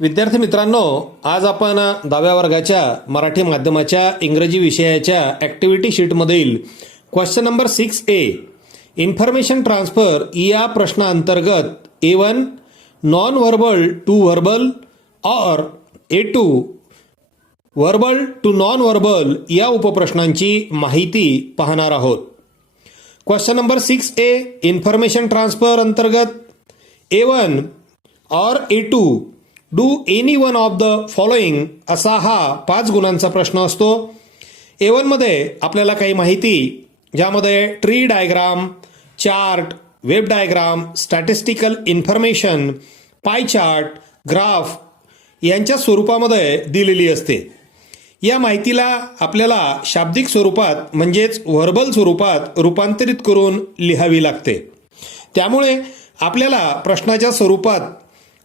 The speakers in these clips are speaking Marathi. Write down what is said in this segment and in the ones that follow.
विद्यार्थी मित्रांनो, आज आपण 10व्या वर्गाच्या मराठी माध्यमाच्या इंग्रजी विषयाच्या ॲक्टिव्हिटी शीटमधील question number 6A information transfer या प्रश्नाअंतर्गत A1 non verbal to verbal or A2 verbal to non verbal या उपप्रश्नांची माहिती पाहणार आहोत. Question number 6A information transfer अंतर्गत A1 और A2 do any one of the following असा हा 5 गुणांचा प्रश्न असतो. A1 मध्ये आपल्याला काही माहिती, ज्यामध्ये tree diagram, chart, web diagram, statistical information, pie chart, graph यांच्या स्वरूपामध्ये दिलेली असते. या माहितीला आपल्याला शाब्दिक स्वरूपात म्हणजेच व्हर्बल स्वरूपात रूपांतरित करून लिहावी लागते. त्यामुळे आपल्याला प्रश्नाच्या स्वरूपात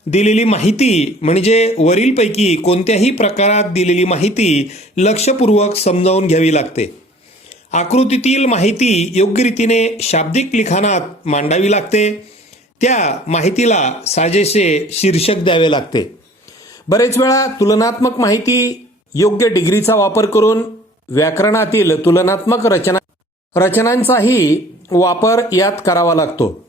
दिलेली माहिती म्हणजे वरीलपैकी कोणत्याही प्रकारात दिलेली माहिती लक्षपूर्वक समजावून घ्यावी लागते. आकृतीतील माहिती योग्य रीतीने शाब्दिक लिखाणात मांडावी लागते. त्या माहितीला साजेसे शीर्षक द्यावे लागते. बरेच वेळा तुलनात्मक माहिती योग्य डिग्रीचा वापर करून व्याकरणातील तुलनात्मक रचनांचाही वापर यात करावा लागतो.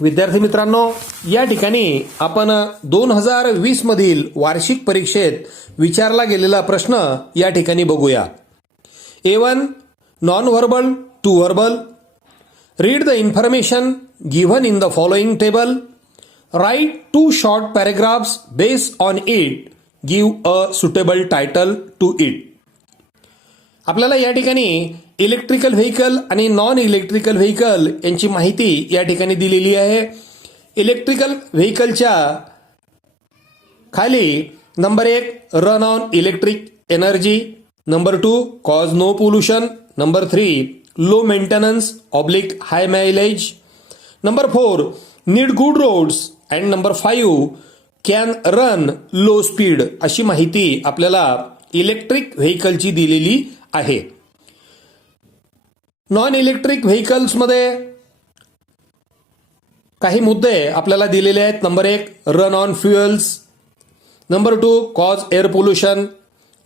विद्यार्थी मित्रांनो, या ठिकाणी आपण 2020 मधील वार्षिक परीक्षेत विचारला गेलेला प्रश्न या ठिकाणी बघूया. A1 non verbal to verbal. Read the information given in the following table. Write 2 short paragraphs based on it. Give a suitable title to it. आपल्याला या ठिकाणी इलेक्ट्रिकल व्हेकल आणि नॉन इलेक्ट्रिकल व्हेकल यांची माहिती या ठिकाणी दिलेली आहे. इलेक्ट्रिकल व्हेकलच्या खाली number 1 run on electric energy, number 2 cause no pollution, number 3 low maintenance oblique high mileage, number 4 need good roads and number 5 can run low speed अशी माहिती आपल्याला इलेक्ट्रिक व्हेकलची दिलेली आहे. नॉन इलेक्ट्रिक व्हेकल्समध्ये काही मुद्दे आपल्याला दिलेले आहेत. Number 1 run on fuels, number 2 cause air pollution,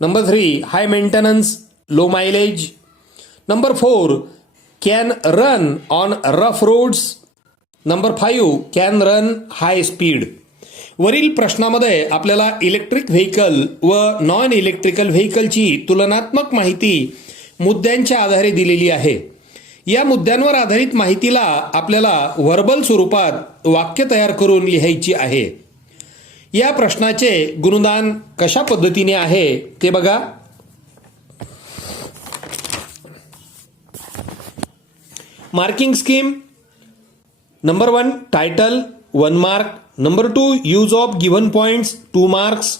number 3 high maintenance low mileage, number 4 can run on rough roads, number 5 can run high speed. वरील प्रश्नामध्ये आपल्याला इलेक्ट्रिक व्हेकल व नॉन इलेक्ट्रिकल व्हेकलची तुलनात्मक माहिती मुद्द्यांच्या आधारे दिलेली आहे. या मुद्द्यांवर आधारित माहितीला आपल्याला व्हर्बल स्वरूपात वाक्य तयार करून लिहायची आहे. या प्रश्नाचे गुणदान कशा पद्धतीने आहे ते बघा. Marking scheme. Number 1 title 1 mark, number 2 use of given points 2 marks,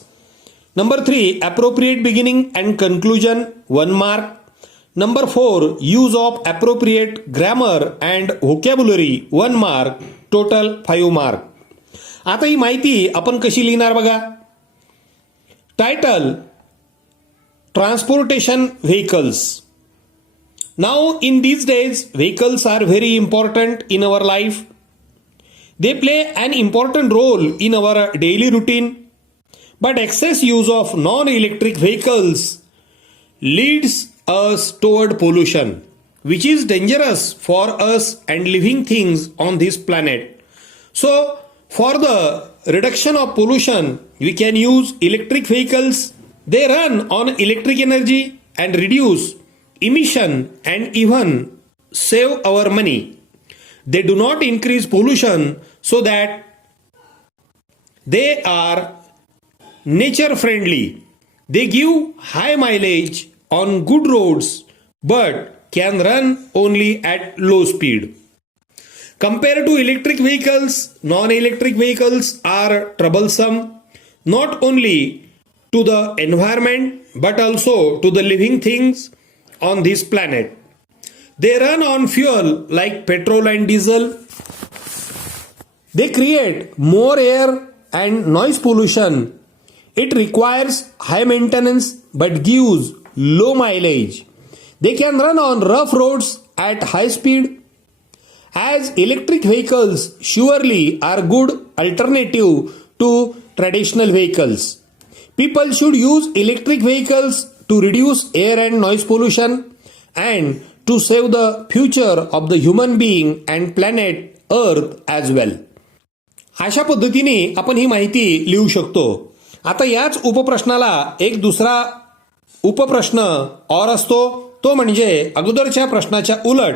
number 3 appropriate beginning and conclusion 1 mark, number 4 use of appropriate grammar and vocabulary 1 mark, total 5 mark. आता ही माहिती आपण कशी लिहिणार बघा. Title transportation vehicles. Now in these days vehicles are very important in our life. They play an important role in our daily routine, but excess use of non-electric vehicles leads us toward pollution, which is dangerous for us and living things on this planet. So, for the reduction of pollution, we can use electric vehicles. They run on electric energy and reduce emission and even save our money. They do not increase pollution, so that they are nature friendly. They give high mileage on good roads but can run only at low speed. Compared to electric vehicles, non-electric vehicles are troublesome not only to the environment but also to the living things on this planet. They run on fuel like petrol and diesel. They create more air and noise pollution. It requires high maintenance but gives low mileage. They can run on rough roads at high speed. As electric vehicles surely are good alternative to traditional vehicles. People should use electric vehicles to reduce air and noise pollution and to save the future of the human being and planet Earth as well. अशा पद्धतीने आपण ही माहिती लिहू शकतो. आता याच उपप्रश्नाला एक दुसरा उपप्रश्न और असतो, तो म्हणजे अगोदरच्या प्रश्नाच्या उलट.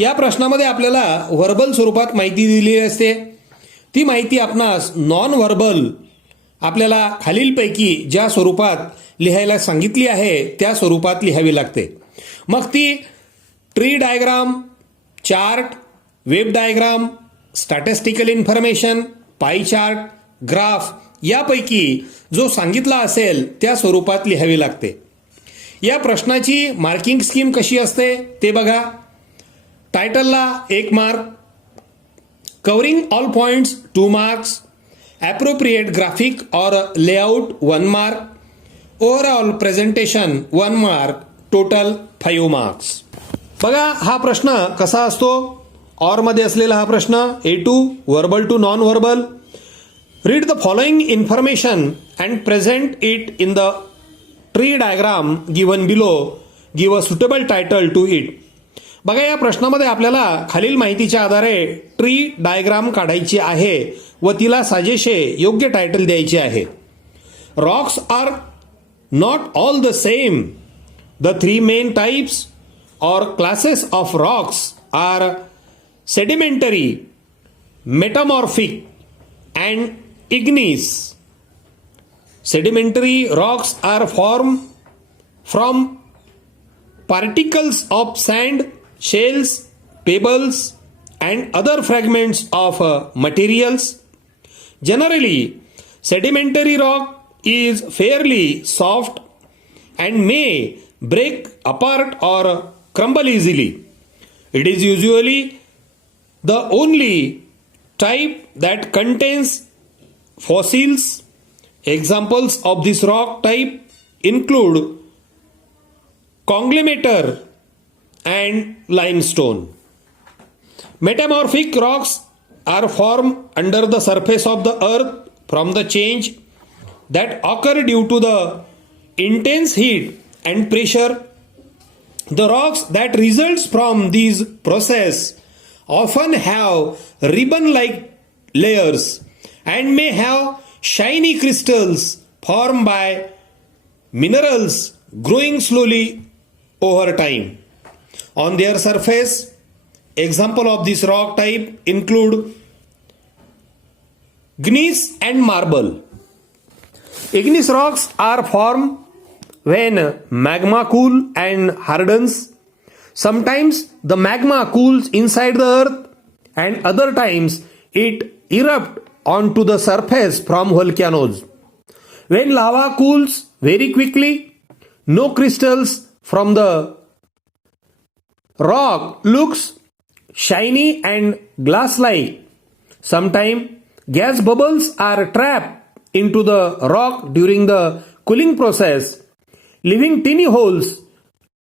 या प्रश्नामध्ये आपल्याला व्हर्बल स्वरूपात माहिती दिलेली असते. ती माहिती आपणास नॉन व्हर्बल आपल्याला खालीलपैकी ज्या स्वरूपात लिहायला सांगितली आहे त्या स्वरूपात लिहावी लागते. मग ती tree diagram, chart, web diagram, statistical information, pie chart, graph यापैकी जो सांगितला असेल त्या स्वरूपात लिहावी लागते. या प्रश्नाची मार्किंग स्कीम कशी असते ते बघा. टायटलला 1 mark, covering all points 2 marks, appropriate graphic or layout 1 mark, overall presentation 1 mark, total 5 marks. बघा हा प्रश्न कसा असतो. ऑर मध्ये असलेला हा प्रश्न. A2 verbal to non verbal. Read the following information and present it in the tree diagram given below. Give a suitable title to it. बघा या प्रश्नामध्ये आपल्याला खालील माहितीच्या आधारे ट्री डायग्राम काढायची आहे व तिला साजेशे योग्य टायटल द्यायचे आहे. Rocks are not all the same. The 3 main types or classes of rocks are sedimentary, metamorphic and igneous. Sedimentary rocks are formed from particles of sand, shells, pebbles and other fragments of materials. Generally, sedimentary rock is fairly soft and may break apart or crumble easily. It is usually the only type that contains fossils. Examples of this rock type include conglomerator and limestone. Metamorphic rocks are formed under the surface of the earth from the change that occur due to the intense heat and pressure. The rocks that results from these process often have ribbon-like layers and may have shiny crystals formed by minerals growing slowly over time on their surface. Example of this rock type include gneiss and marble. Igneous rocks are formed when magma cool and hardens. Sometimes the magma cools inside the earth and other times it erupts onto the surface from volcanoes. When lava cools very quickly, no crystals from the rock looks shiny and glass-like. Sometimes gas bubbles are trapped into the rock during the cooling process, leaving tiny holes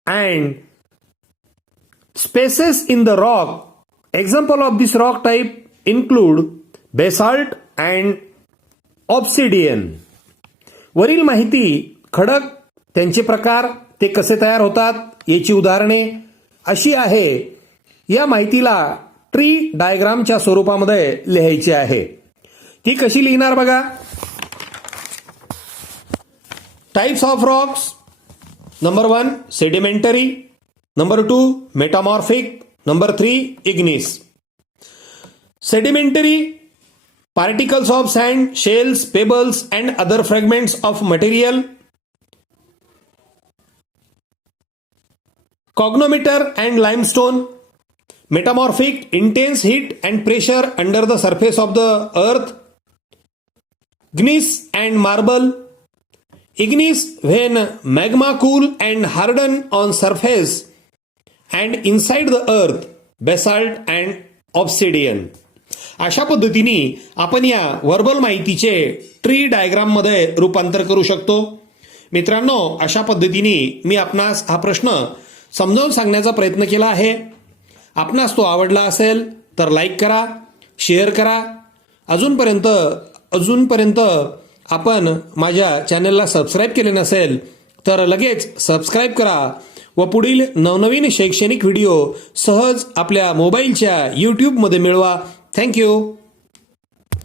and spaces in the rock. Example of this rock type include basalt and obsidian. वरील माहिती खडक, त्यांचे प्रकार, ते कसे तयार होतात याची उदाहरणे अशी आहे. या माहितीला ट्री डायग्रामच्या स्वरूपामध्ये लिहायची आहे. ती कशी लिहिणार बघा. Types of Roxx. Number 1, sedimentary. Number 2, metamorphic. Number 3, igneous. Sedimentary, particles of sand, shells, pebbles and other fragments of material. Conglomerate and limestone. Metamorphic, intense heat and pressure under the surface of the earth. Gneiss and marble. Igneous when magma cool and harden on surface and inside the earth. Basalt and obsidian. अशा पद्धतीने आपण या वर्बल माहितीचे ट्री डायग्राम मध्ये रूपांतर करू शकतो. मित्रांनो, अशा पद्धतीने मी आपणास हा प्रश्न समजावून सांगण्याचा प्रयत्न केला आहे. आपणास तो आवडला असेल तर लाईक करा, शेअर करा. अजूनपर्यंत अजूनपर्यंत आपण माझ्या चॅनलला सबस्क्राईब केले नसेल तर लगेच सबस्क्राईब करा व पुढील नवनवीन शैक्षणिक व्हिडिओ सहज आपल्या मोबाईलच्या यूट्यूबमध्ये मिळवा. थँक्यू.